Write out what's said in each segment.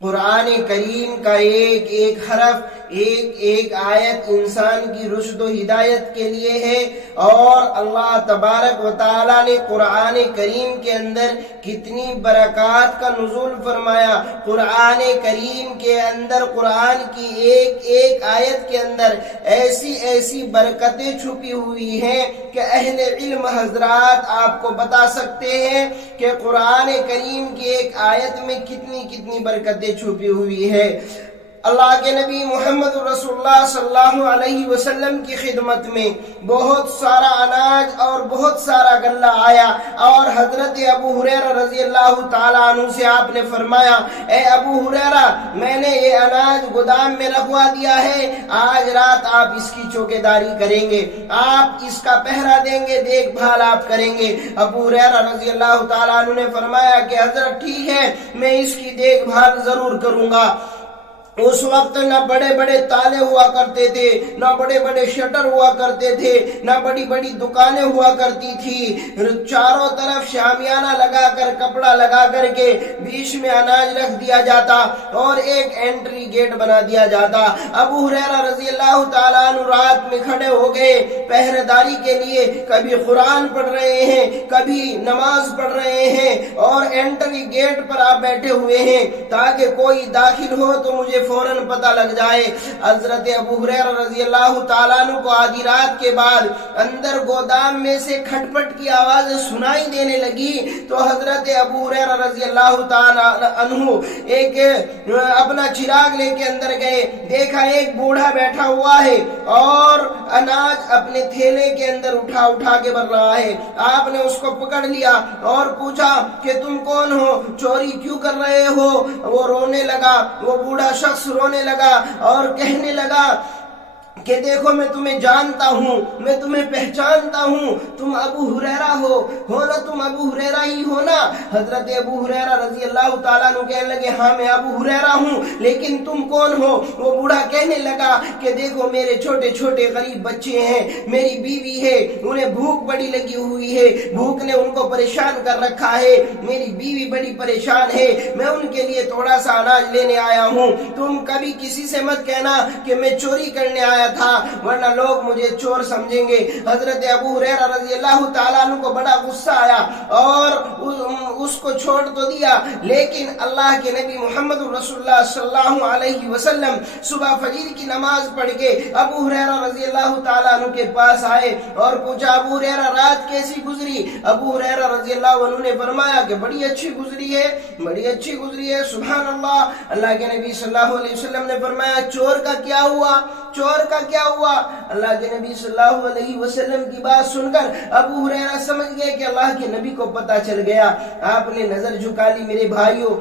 قرآن کریم کا ایک ایک حرف، ایک ایک آیت انسان کی رشد و ہدایت کے لیے ہے۔ اور اللہ تبارک و تعالیٰ نے قرآن کریم کے اندر کتنی برکات کا نزول فرمایا۔ قرآن کریم کے اندر، قرآن کی ایک ایک آیت کے اندر ایسی ایسی برکتیں چھپی ہوئی ہیں کہ اہل علم حضرات آپ کو بتا سکتے ہیں کہ قرآن کریم کی ایک آیت میں کتنی کتنی برکتیں چھپی ہوئی ہے۔ اللہ کے نبی محمد رسول اللہ صلی اللہ علیہ وسلم کی خدمت میں بہت سارا اناج اور بہت سارا غلہ آیا، اور حضرت ابو ہریرہ رضی اللہ تعالیٰ عنہ سے آپ نے فرمایا، اے ابو ہریرہ، میں نے یہ اناج گودام میں رکھوا دیا ہے، آج رات آپ اس کی چوکیداری کریں گے، آپ اس کا پہرا دیں گے، دیکھ بھال آپ کریں گے۔ ابو ہریرہ رضی اللہ تعالیٰ عنہ نے فرمایا کہ حضرت ٹھیک ہے، میں اس کی دیکھ بھال ضرور کروں گا۔ اس وقت نہ بڑے بڑے تالے ہوا کرتے تھے، نہ بڑے بڑے شٹر ہوا کرتے تھے، نہ بڑی بڑی دکانیں ہوا کرتی تھی۔ چاروں طرف شامیانہ لگا کر، کپڑا لگا کر کے بیچ میں اناج رکھ دیا جاتا اور ایک انٹری گیٹ بنا دیا جاتا۔ ابو ہریرہ رضی اللہ تعالیٰ عنہ رات میں کھڑے ہو گئے پہرے داری کے لیے، کبھی قرآن پڑھ رہے ہیں، کبھی نماز پڑھ رہے ہیں، اور انٹری گیٹ پر آپ بیٹھے ہوئے ہیں تاکہ کوئی داخل ہو تو مجھے فوراً پتہ لگ جائے۔ حضرت ابو ہریرہ رضی اللہ تعالیٰ عنہ کو آدھی رات کے بعد اندر گودام میں سے کھٹ پٹ کی آوازیں سنائی دینے لگی، تو حضرت ابو ہریرہ رضی اللہ تعالیٰ عنہ ایک اپنا چراغ لے کے اندر گئے، دیکھا ایک بوڑھا بیٹھا ہوا ہے اور اناج اپنے تھیلے کے اندر اٹھا اٹھا کے بھر رہا ہے۔ آپ نے اس کو پکڑ لیا اور پوچھا کہ تم کون ہو، چوری کیوں کر رہے ہو؟ وہ رونے لگا، وہ بوڑھا شخص رونے لگا اور کہنے لگا کہ دیکھو میں تمہیں جانتا ہوں، میں تمہیں پہچانتا ہوں، تم ابو ہریرہ ہو نا، تم ابو ہریرہ ہی ہو نا؟ حضرت ابو ہریرہ رضی اللہ تعالیٰ عنہ کہنے لگے ہاں میں ابو ہریرہ ہوں، لیکن تم کون ہو؟ وہ بوڑھا کہنے لگا کہ دیکھو میرے چھوٹے چھوٹے غریب بچے ہیں، میری بیوی ہے، انہیں بھوک بڑی لگی ہوئی ہے، بھوک نے ان کو پریشان کر رکھا ہے، میری بیوی بڑی پریشان ہے، میں ان کے لیے تھوڑا سا اناج لینے آیا ہوں، تم کبھی کسی سے مت کہنا کہ میں چوری کرنے آیا تھا، ورنہ لوگ مجھے چور سمجھیں گے۔ حضرت ابو ہریرہ رضی اللہ تعالیٰ عنہ کو بڑا غصہ آیا اور اس کو چھوڑ تو دیا، لیکن اللہ کے نبی محمد رسول اللہ صلی اللہ علیہ وسلم صبح فجر کی نماز پڑھ کے ابو ہریرہ رضی اللہ تعالیٰ عنہ کے پاس آئے اور پوچھا ابو ہریرہ رات کیسی گزری؟ ابو ہریرہ رضی اللہ عنہ نے فرمایا کہ بڑی اچھی گزری ہے، بڑی اچھی گزری ہے، سبحان اللہ۔ اللہ کے نبی صلی اللہ علیہ وسلم نے فرمایا چور کا کیا ہوا؟ چور کا کیا ہوا؟ اللہ کے نبی صلی اللہ علیہ وسلم کی بات سن کر ابو ہریرہ سمجھ گئے کہ اللہ کے نبی کو پتہ چل گیا۔ آپ نے نظر جھکا لی میرے بھائیوں۔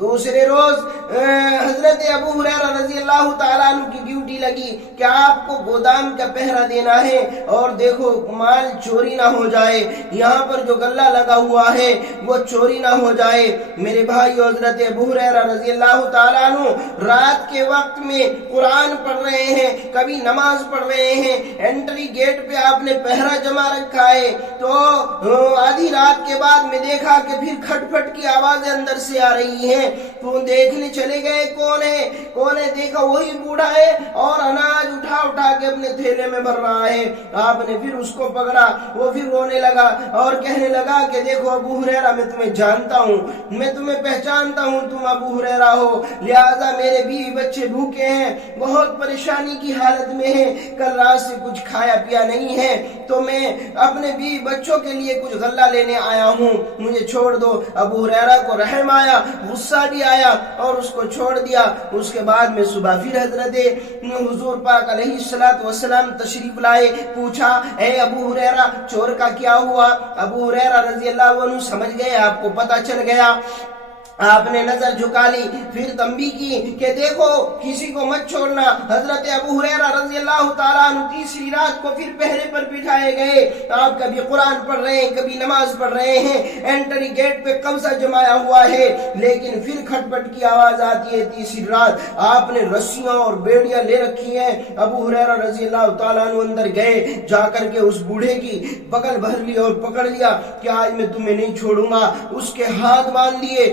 دوسرے روز حضرت ابو ہریرہ رضی اللہ تعالیٰ عنہ کی ڈیوٹی لگی کہ آپ کو گودام کا پہرا دینا ہے اور دیکھو مال چوری نہ ہو جائے، یہاں پر جو غلہ لگا ہوا ہے وہ چوری نہ ہو جائے۔ میرے بھائی حضرت ابو ہریرہ رضی اللہ تعالیٰ عنہ رات کے وقت میں قرآن پڑھ رہے ہیں، کبھی نماز پڑھ رہے ہیں، انٹری گیٹ پہ آپ نے پہرا جما رکھا ہے، تو آدھی رات کے بعد میں دیکھا کہ پھر کھٹ پھٹ کی آوازیں اندر سے آ رہی ہیں، تو دیکھنے چلے گئے کون ہے؟ دیکھا وہی بوڑھا ہے اور اناج اٹھا اٹھا کے اپنے تھیلے میں بھر رہا ہے۔ آپ نے پھر اس کو پکڑا، وہ پھر رونے لگا اور کہنے لگا کہ دیکھو ابو ہریرہ میں تمہیں جانتا ہوں، میں تمہیں پہچانتا ہوں، تم ابو ہریرہ ہو، لہذا میرے بیوی بچے بھوکے ہیں، بہت پریشانی کی حالت میں ہیں، کل رات سے کچھ کھایا پیا نہیں ہے، تو میں اپنے بیوی بچوں کے لیے کچھ غلہ لینے آیا ہوں، مجھے چھوڑ دو۔ ابو ہریرہ کو رحم آیا، غصہ بھی آیا اور اس کو چھوڑ دیا۔ اس کے بعد میں صبح پھر حضرت حضور پاک علیہ الصلوۃ والسلام تشریف لائے، پوچھا اے ابو ہریرہ چور کا کیا ہوا؟ ابو ہریرہ رضی اللہ عنہ سمجھ گئے، آپ کو پتہ چل گیا۔ آپ نے نظر جھکا لی، پھر تنبیہ کی کہ دیکھو کسی کو مت چھوڑنا۔ حضرت ابو ہریرہ رضی اللہ تعالیٰ عنہ تیسری رات کو پھر پہرے پر بٹھائے گئے۔ آپ کبھی قرآن پڑھ رہے ہیں، کبھی نماز پڑھ رہے ہیں، انٹری گیٹ پہ قبضہ جمایا ہوا ہے، لیکن پھر کھٹ پٹ کی آواز آتی ہے۔ تیسری رات آپ نے رسیاں اور بیڑیاں لے رکھی ہیں۔ ابو ہریرہ رضی اللہ تعالیٰ عنہ اندر گئے، جا کر کے اس بوڑھے کی بغل بھر لی اور پکڑ لیا کہ آج میں تمہیں نہیں چھوڑوں گا۔ اس کے ہاتھ باندھ لیے،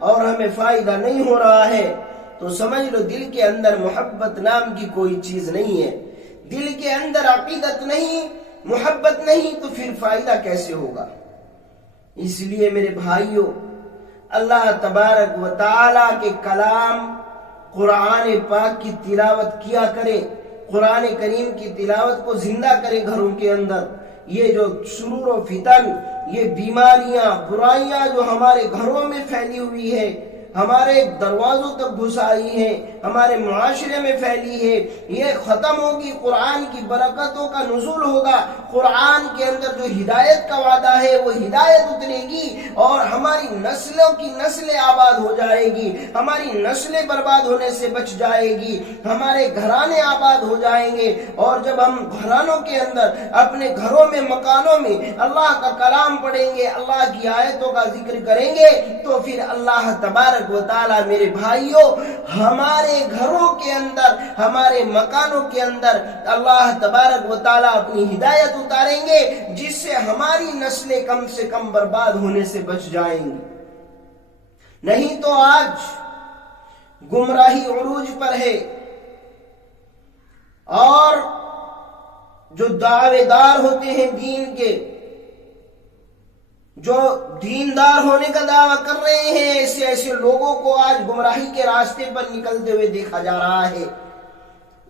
اور ہمیں فائدہ نہیں ہو رہا ہے تو سمجھ لو دل کے اندر محبت نام کی کوئی چیز نہیں ہے. دل کے اندر عقیدت نہیں، محبت نہیں، تو پھر فائدہ کیسے ہوگا؟ اس لیے میرے بھائیوں، اللہ تبارک و تعالی کے کلام قرآن پاک کی تلاوت کیا کرے، قرآن کریم کی تلاوت کو زندہ کرے گھروں کے اندر. یہ جو شرور و فتن، یہ بیماریاں، برائیاں جو ہمارے گھروں میں پھیلی ہوئی ہے، ہمارے دروازوں تک گھس آئی ہے، ہمارے معاشرے میں پھیلی ہے، یہ ختم ہوگی. قرآن کی برکتوں کا نزول ہوگا. قرآن کے اندر جو ہدایت کا وعدہ ہے وہ ہدایت اترے گی اور ہماری نسلوں کی نسلیں آباد ہو جائے گی، ہماری نسلیں برباد ہونے سے بچ جائے گی، ہمارے گھرانے آباد ہو جائیں گے. اور جب ہم گھرانوں کے اندر، اپنے گھروں میں، مکانوں میں اللہ کا کلام پڑھیں گے، اللہ کی آیتوں کا ذکر کریں گے، تو پھر اللہ تبارک و تعالی میرے بھائیوں ہمارے گھروں کے اندر، ہمارے مکانوں کے اندر اللہ تبارک و تعالی اپنی ہدایت اتاریں گے، جس سے ہماری نسلیں کم سے کم برباد ہونے سے بچ جائیں گی. نہیں تو آج گمراہی عروج پر ہے، اور جو دعوے دار ہوتے ہیں دین کے، جو دیندار ہونے کا دعویٰ کر رہے ہیں، ایسے ایسے لوگوں کو آج گمراہی کے راستے پر نکلتے ہوئے دیکھا جا رہا ہے.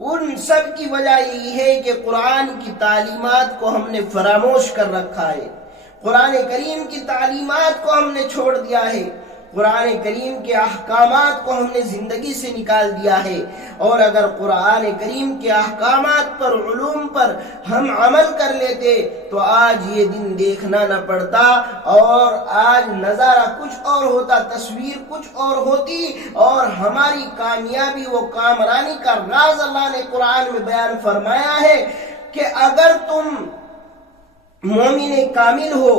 ان سب کی وجہ یہی ہے کہ قرآن کی تعلیمات کو ہم نے فراموش کر رکھا ہے، قرآن کریم کی تعلیمات کو ہم نے چھوڑ دیا ہے، قرآن کریم کے احکامات کو ہم نے زندگی سے نکال دیا ہے. اور اگر قرآن کریم کے احکامات پر، علوم پر ہم عمل کر لیتے تو آج یہ دن دیکھنا نہ پڑتا، اور آج نظارہ کچھ اور ہوتا، تصویر کچھ اور ہوتی، اور ہماری کامیابی و کامرانی کا راز اللہ نے قرآن میں بیان فرمایا ہے کہ اگر تم مومن کامل ہو،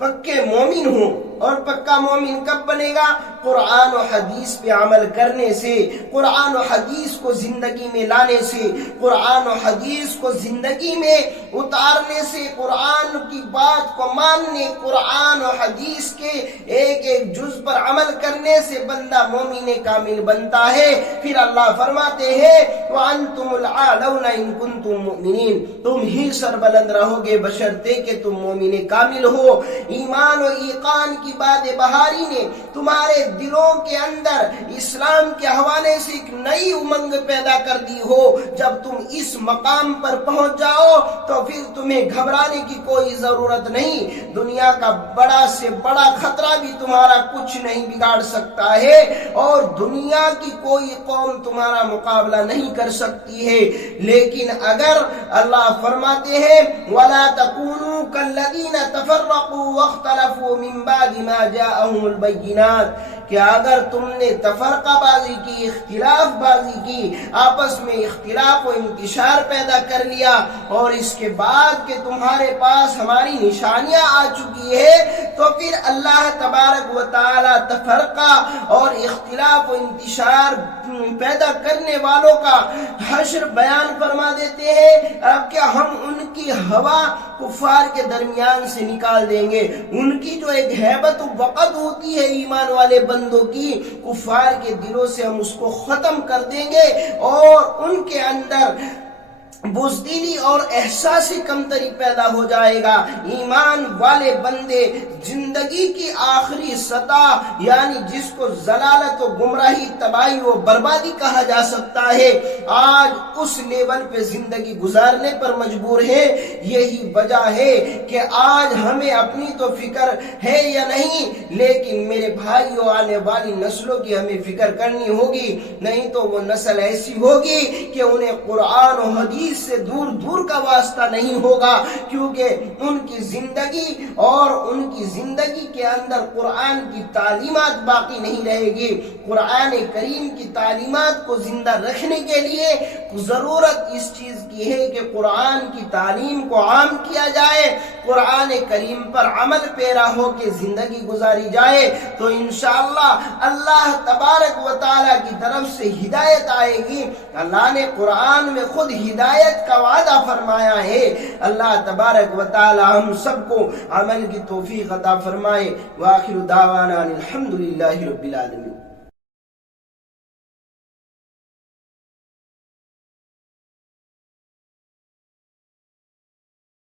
پکے مومن ہو، اور پکا مومن کب بنے گا؟ قرآن و حدیث پہ عمل کرنے سے، قرآن و حدیث کو زندگی میں لانے سے، قرآن و حدیث کو زندگی میں اتارنے سے، قرآن کی بات کو ماننے، قرآن و حدیث کے ایک ایک جز پر عمل کرنے سے بندہ مومن کامل بنتا ہے. پھر اللہ فرماتے ہیں وَأَنْتُمُ الْعَالَوْنَ إِن كُنْتُم مُؤْمِنِينَ، تم ہی سربلند رہو گے بشرطے کہ تم مومن کامل ہو. ایمان و ایقان کی بات بہاری نے تمہارے دلوں کے اندر اسلام کے حوالے سے ایک نئی امنگ پیدا کر دی ہو. جب تم اس مقام پر پہنچ جاؤ تو پھر تمہیں گھبرانے کی کوئی ضرورت نہیں. دنیا کا بڑا سے بڑا خطرہ بھی تمہارا کچھ نہیں بگاڑ سکتا ہے، اور دنیا کی کوئی قوم تمہارا مقابلہ نہیں کر سکتی ہے. لیکن اگر اللہ فرماتے ہیں وَلَا تَكُونُوا كَالَّذِينَ تَفَرَّقُوا وَاخْتَلَفُوا مِن بَعْدِ مَا جَاءَهُمُ الْبَيِّنَاتُ، کہ اگر تم نے تفرقہ بازی کی، اختلاف بازی کی، آپس میں اختلاف و انتشار پیدا کر لیا، اور اس کے بعد کہ تمہارے پاس ہماری نشانیاں آ چکی ہے، تو پھر اللہ تبارک و تعالی تفرقہ اور اختلاف و انتشار پیدا کرنے والوں کا حشر بیان فرما دیتے ہیں. اب کیا ہم ان کی ہوا کفار کے درمیان سے نکال دیں گے؟ ان کی جو ایک ہیبت و وقت ہوتی ہے ایمان والے بندوں کی، کفار کے دلوں سے ہم اس کو ختم کر دیں گے، اور ان کے اندر بزدلی اور احساسی کمتری پیدا ہو جائے گا. ایمان والے بندے زندگی کی آخری سطح، یعنی جس کو ضلالت و گمراہی، تباہی و بربادی کہا جا سکتا ہے، آج اس لیول پہ زندگی گزارنے پر مجبور ہے. یہی وجہ ہے کہ آج ہمیں اپنی تو فکر ہے یا نہیں، لیکن میرے بھائیوں آنے والی نسلوں کی ہمیں فکر کرنی ہوگی. نہیں تو وہ نسل ایسی ہوگی کہ انہیں قرآن و حدیث سے دور دور کا واسطہ نہیں ہوگا، کیونکہ ان کی زندگی اور ان کی زندگی کے اندر قرآن کی تعلیمات باقی نہیں رہے گی. قرآن کریم کی تعلیمات کو زندہ رکھنے کے لیے ضرورت اس چیز کی ہے کہ قرآن کی تعلیم کو عام کیا جائے، قرآن کریم پر عمل پیرا ہو کے زندگی گزاری جائے، تو انشاءاللہ اللہ تبارک و تعالی کی طرف سے ہدایت آئے گی. اللہ نے قرآن میں خود ہدایت ہدایت کا وعدہ فرمایا ہے۔ اللہ تبارک و تعالی ہم سب کو عمل کی توفیق عطا فرمائے۔ وآخر دعوانا الحمدللہ رب العالمین۔